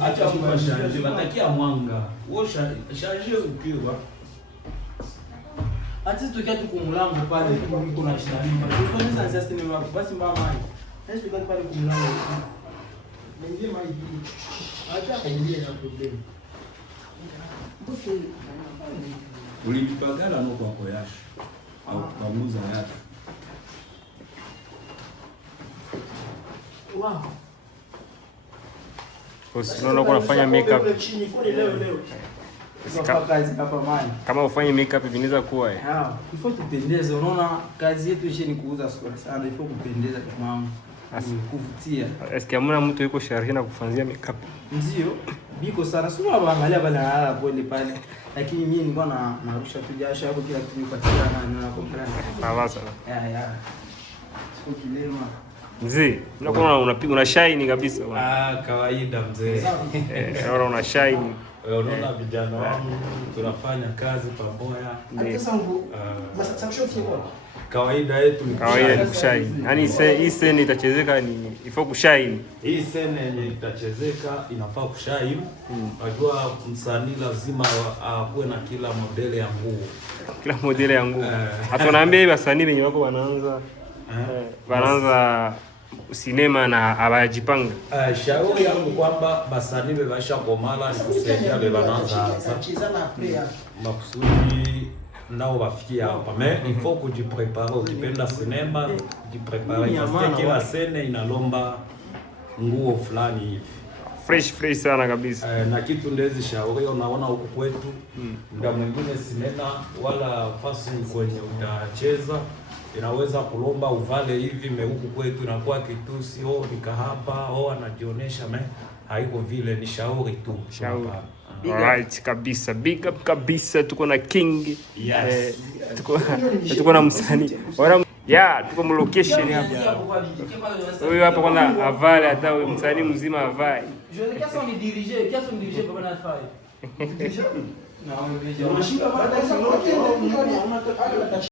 Acha kuwashaje, watakia mwanga. Wewe shaje ukiwa. Ati tukia tu kumulango pale kuliko na shida nini. Kwa sasa sasa ni wapi? Basi mbaya mai. Sasa tukia pale kumulango. Ndio mai. Acha kaingie na problem. Ulipagala no kwa koyasho. Au kupunguza yake. Wow. Unaona unafanya makeup. Leo. Kama ufanye makeup vinaweza kuwa ifo tupendeze. Unaona kazi yetu ishe ni kuuza sura sana, ifo kupendeza kwa mama. Kuvutia. Eske hamna mtu yuko shauri na kufanzia makeup? Ndio. Biko sana. Sio waangalia pale hala kweli pale. Lakini mimi nilikuwa narusha tu jasho hapo kila kitu nipatia na comprendre. Sawa sana. Ya. Sio kilema. Mzee, unakuwa unapiga una shine kabisa. Kawaida mzee. Unaona una shine. Unaona vijana wangu tunafanya kazi pamoja. Kawaida yetu ni kushine. Yaani hii scene itachezeka ni ifo kushine. Hii scene yenye itachezeka inafaa kushine. Unajua msanii lazima akuwe na kila modeli ya nguo. Kila modeli ya nguo. Hata naambia wasanii wenye wako wanaanza sinema na abajipanga. Shauri yangu kwamba basanii bebasha komala ni kusaidia bebananza makusudi nao bafikia hapa. Mais il faut kujiprepare. Ukipenda sinema jiprepare parce que kila scene inalomba nguo fulani hivi. Fresh sana kabisa. Na kitu ndezi shauri unaona huku kwetu muda mwingine sinema wala fasi kwenye utacheza inaweza kulomba uvale hivi huku kwetu inakuwa kitusi nikahapa anajionyesha haiko vile, ni shauri tu. Alright kabisa, big up kabisa, tuko na King. Yes. Tuko na msanii. Tuko mu location hapa. Huyu hapa kwanza avale hata huyu msanii mzima avale. Je ne qu'est-ce qu'on est dirigé, qu'est-ce qu'on dirigé comme on a fait. Non, on est déjà.